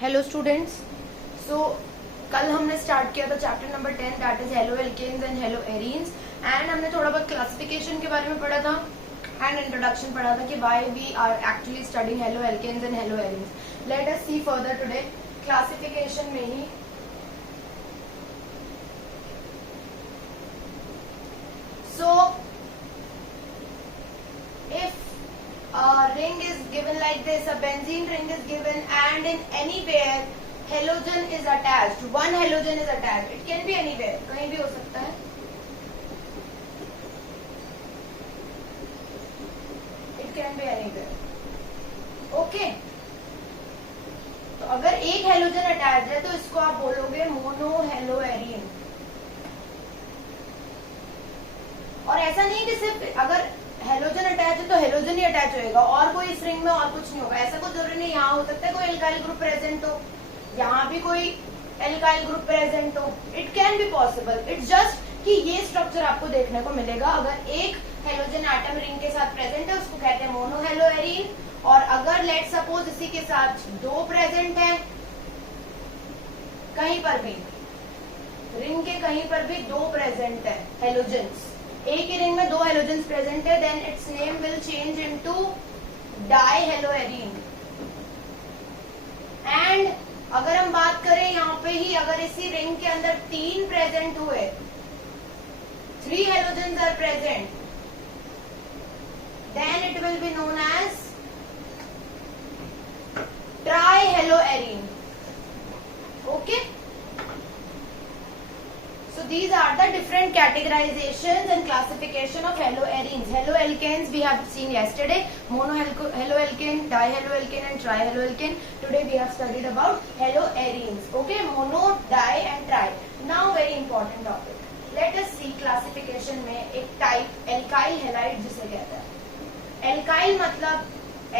Hello students. सो कल हमने start किया था chapter number 10 that is haloalkanes and haloarenes and हमने थोड़ा बहुत क्लासिफिकेशन के बारे में पढ़ा था एंड इंट्रोडक्शन पढ़ा था कि why we are actually studying haloalkanes and haloarenes. Let us see further today classification में ही। So if a ring is given like this, a benzene ring is given and in anywhere halogen is attached, one halogen is attached, it can be anywhere, कहीं भी हो सकता है, it can be anywhere, okay। तो अगर एक halogen attach है तो इसको आप बोलोगे मोनो हेलो एरीन। और ऐसा नहीं कि सिर्फ अगर हेलोजन अटैच है तो हेलोजन ही अटैच होएगा और कोई इस रिंग में और कुछ नहीं होगा, ऐसा कोई जरूरी नहीं। यहाँ हो सकता है कोई एल्काइल ग्रुप प्रेजेंट हो, यहाँ भी कोई एल्काइल ग्रुप प्रेजेंट हो, it can be possible. It's just कि ये स्ट्रक्चर आपको देखने को मिलेगा। अगर एक हेलोजन एटम रिंग के साथ प्रेजेंट है उसको कहते हैं मोनो हेलो एरीन, और अगर लेट सपोज इसी के साथ दो प्रेजेंट है, कहीं पर भी रिंग के कहीं पर भी दो प्रेजेंट है हेलोजेंस, एक ही रिंग में दो हेलोजेंस प्रेजेंट है, then it's name will change into dihaloarene. And अगर हम बात करें यहाँ पे ही, अगर इसी रिंग के अंदर तीन प्रेजेंट हुए, three halogens are present, then it will be known as trihaloarene, okay. So these are the different categorizations and classification of haloarenes. Haloalkanes we have seen yesterday, mono haloalkane, dihaloalkane and trihaloalkane. Today we have studied about haloarenes. Okay, mono, di and tri. Now very important topic. Let us see classification में एक type alkyl halide जिसे कहते हैं। alkyl मतलब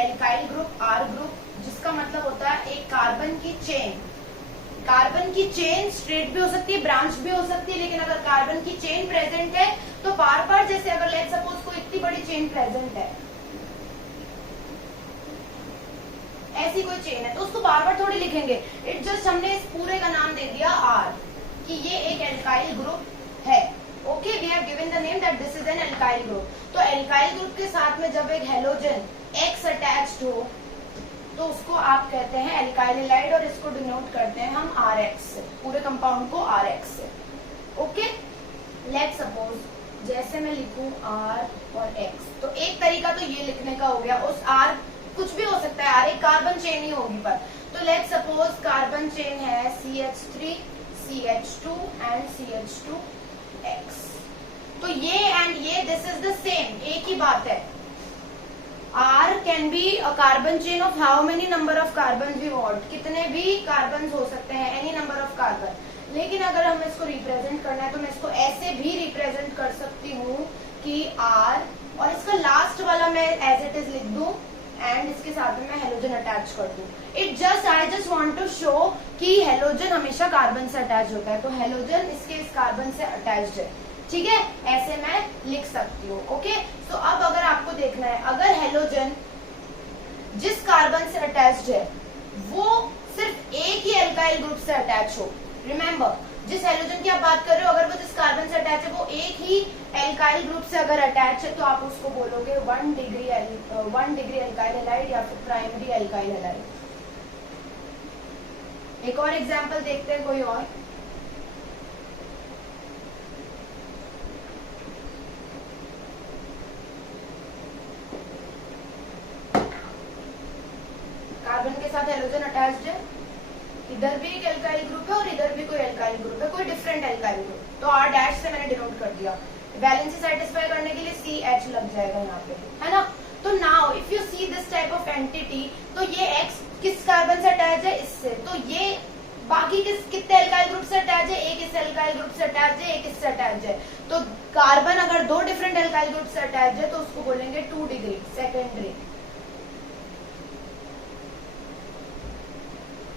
alkyl group, R group, जिसका मतलब होता है एक कार्बन की चेन। कार्बन की चेन स्ट्रेट भी हो सकती है, ब्रांच भी हो सकती है, लेकिन अगर कार्बन की चेन प्रेजेंट है तो बार बार, जैसे अगर लेट सपोज कोई इतनी बड़ी चेन प्रेजेंट है, ऐसी कोई चेन है, तो उसको बार बार थोड़ी लिखेंगे। इट जस्ट हमने इस पूरे का नाम दे दिया आर, कि ये एक एल्काइल ग्रुप है। Okay, we have given the name that this is an alkyl group. तो एल्काइल ग्रुप के साथ में जब एक हेलोजन एक्स अटैच्ड हो तो उसको आप कहते हैं एल्काइल हैलाइड, और इसको डिनोट करते हैं हम आर एक्स से, पूरे कंपाउंड को आर एक्स से। ओके, लेट सपोज जैसे मैं लिखूं आर और एक्स, तो एक तरीका तो ये लिखने का हो गया। उस आर कुछ भी हो सकता है, आर एक कार्बन चेन ही होगी पर, तो लेट सपोज कार्बन चेन है CH3, CH2 एंड CH2X। तो ये एंड ये दिस इज द सेम, एक ही बात है। R can be a carbon chain of how many number of carbons we want, कितने भी कार्बन हो सकते हैं, any number of carbon। लेकिन अगर हमें इसको रिप्रेजेंट करना है तो मैं इसको ऐसे भी रिप्रेजेंट कर सकती हूँ कि R, और इसका लास्ट वाला मैं एज इट इज लिख दूं एंड इसके साथ में मैं हेलोजन अटैच कर दूं। I just want to show कि हेलोजन हमेशा कार्बन से अटैच होता है, तो हेलोजन इसके इस कार्बन से अटैच्ड है, ठीक है, ऐसे मैं लिख सकती हूँ। ओके, तो अब अगर आपको देखना है, अगर हेलोजन जिस कार्बन से अटैच्ड है वो सिर्फ एक ही एल्काइल ग्रुप से अटैच हो, रिमेम्बर जिस हेलोजन की आप बात कर रहे हो, अगर वो जिस कार्बन से अटैच है वो एक ही एल्काइल ग्रुप से अगर अटैच है, तो आप उसको बोलोगे 1 डिग्री एल्काइल हैलाइड या फिर प्राइमरी एल्काइल हैलाइड। एक और एग्जाम्पल देखते हैं, कोई और। कार्बन के साथ हेलोजन अटैच्ड है, इधर भी एक एल्काइल ग्रुप है और इधर भी कोई एल्काइल ग्रुप है, कोई डिफरेंट एल्काइल ग्रुप, तो R डैश से मैंने डिनोट कर दिया। वैलेंसी सेटिस्फाई करने के लिए CH लग जाएगा यहाँ पे, है ना। तो now if you see this type of entity, तो ये X किस कार्बन से अटैच है, इससे, तो ये बाकी कितने एल्काइल ग्रुप से अटैच है, एक इस एल्काइल ग्रुप से अटैच है, एक इससे अटैच है। तो कार्बन अगर दो डिफरेंट एल्काइल ग्रुप से अटैच है तो उसको बोलेंगे 2 डिग्री सेकेंडरी,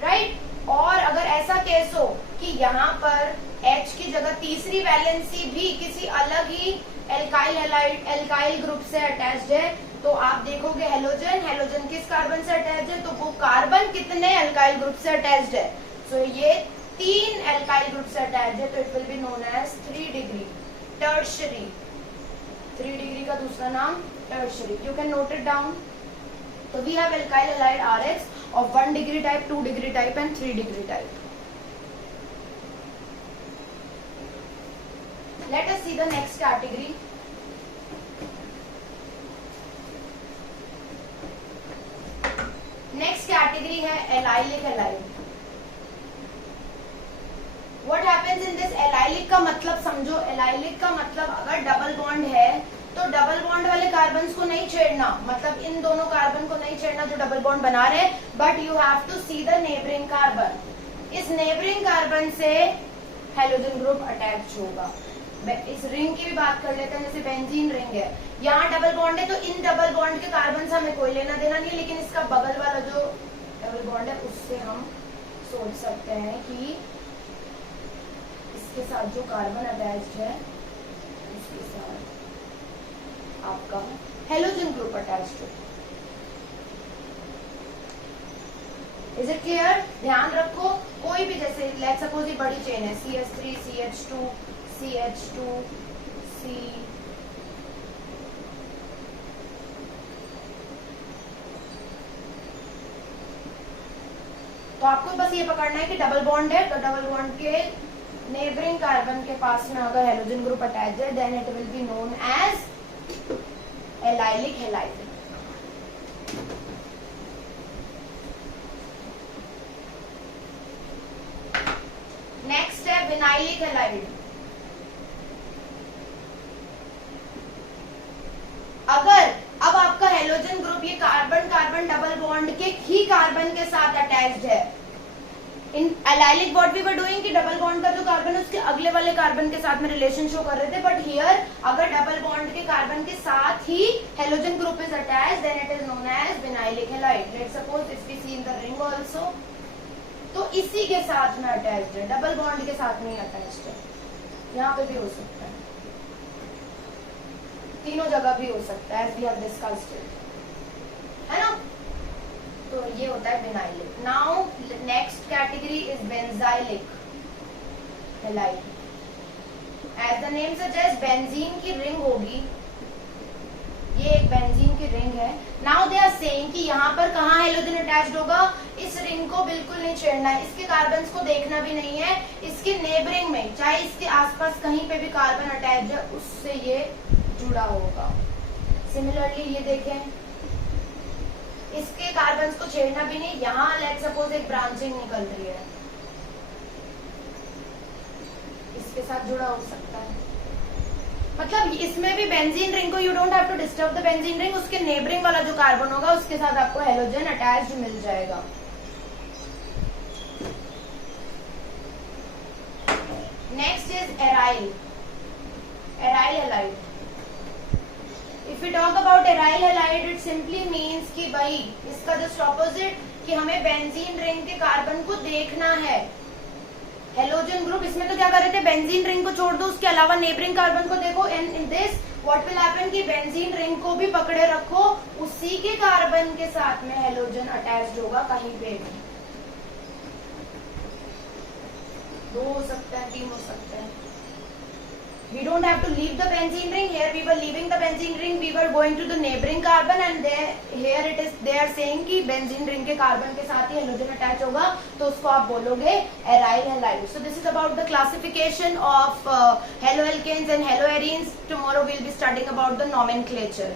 राइट। और अगर ऐसा केस हो कि यहाँ पर H की जगह तीसरी वैलेंसी भी किसी अलग ही एल्काइल हैलाइड एल्काइल ग्रुप से अटैच्ड है, तो आप देखोगे हेलोजन, हेलोजन किस कार्बन से अटैच है, तो वो कार्बन कितने अल्काइल ग्रुप से अटैच्ड है, सो ये 3 अल्काइल ग्रुप से अटैच्ड है, तो it will be known as 3 degree tertiary. 3 degree का दूसरा नाम tertiary, you can note it down. तो we have alkyl halide RX of 1 degree type, 2 degree type and 3 degree type. Let us see the next category. Next category है allylic halide. What happens in this allylic का मतलब समझो, allylic का मतलब अगर double bond है तो double bond वाले कार्बन्स को नहीं छेड़ना, मतलब इन दोनों कार्बन को नहीं छेड़ना जो डबल बॉन्ड बना रहे, but you have to see the neighbouring carbon. इस नेबरिंग कार्बन से हेलोजन ग्रुप अटैच होगा। इस रिंग की भी बात कर लेते हैं, जैसे बेंजीन रिंग है, यहाँ डबल बॉन्ड है तो इन डबल बॉन्ड के कार्बन से हमें कोई लेना देना नहीं है, लेकिन इसका बगल वाला जो डबल बॉन्ड है उससे हम सोच सकते हैं कि इसके साथ जो कार्बन अटैच्ड है उसके साथ आपका हेलोजन ग्रुप अटैच्ड है। Is it clear? ध्यान रखो, कोई भी जैसे लेट्स सपोज ये बड़ी चेन है CH3 CH2 CH2 C, तो आपको बस ये पकड़ना है कि डबल बॉन्ड है, तो डबल बॉन्ड के नेबरिंग कार्बन के पास में अगर हेलोजन ग्रुप अटैच है then it will be known as allylic halide. Next है विनाइलिक हैलाइड। अगर अब आपका हेलोजन ग्रुप ये कार्बन कार्बन डबल बॉन्ड के ही कार्बन के साथ अटैच्ड है, in allylic what we were doing कि डबल बॉन्ड का जो कार्बन है उसके अगले वाले कार्बन के साथ में रिलेशन शो कर रहे थे, बट हियर अगर डबल बॉन्ड के कार्बन के साथ ही halogen group is attached then it is known as vinylic halide. Let's suppose if we see in the ring also, तो इसी के साथ में अटैच्ड है, डबल बॉन्ड के साथ में अटैच्ड है, यहाँ पे भी हो सकता है, तीनों जगह भी हो सकता है, as we have discussed it, है ना। तो ये होता है vinylic. Now next category is benzylic halide. As the name suggest benzene की रिंग होगी, ये एक बेंजीन की रिंग है। नाउ दे आर सेइंग कि यहाँ पर कहाँ हेलोजन अटैच्ड होगा, इस रिंग को बिल्कुल नहीं छेड़ना है, इसके कार्बन्स को देखना भी नहीं है, इसके नेबरिंग में चाहे इसके आसपास कहीं पे भी कार्बन अटैच है उससे ये जुड़ा होगा। सिमिलरली ये देखें, इसके कार्बन्स को छेड़ना भी नहीं, यहाँ लेट्स सपोज एक ब्रांचिंग निकल रही है, इसके साथ जुड़ा हो सकता है, मतलब इसमें भी बेंजीन रिंग को you don't have to disturb the benzene ring, उसके नेबरिंग वाला जो कार्बन होगा उसके साथ आपको हेलोजन अटैच्ड मिल जाएगा। Next is aryl halide. If you talk about aryl halide it simply means कि भाई इसका जस्ट ऑपोजिट कि हमें बेंजीन रिंग के कार्बन को देखना है। हेलोजन ग्रुप इसमें तो क्या कर रहे थे, बेंजीन रिंग को छोड़ दो, उसके अलावा नेबरिंग कार्बन को देखो, and in this what will happen कि बेंजीन रिंग को भी पकड़े रखो, उसी के कार्बन के साथ में हेलोजन अटैच्ड होगा कहीं पे भी। 2 हो सकता है, 3 हो सकता है। We don't have to leave the benzene ring. Here we were leaving the benzene ring. We were going to the neighboring carbon, and here it is. They are saying कि benzene ring के carbon के साथ ही halogen attach होगा, तो उसको आप बोलोगे aryl halide. So this is about the classification of haloalkanes and haloarenes. Tomorrow we'll be studying about the nomenclature.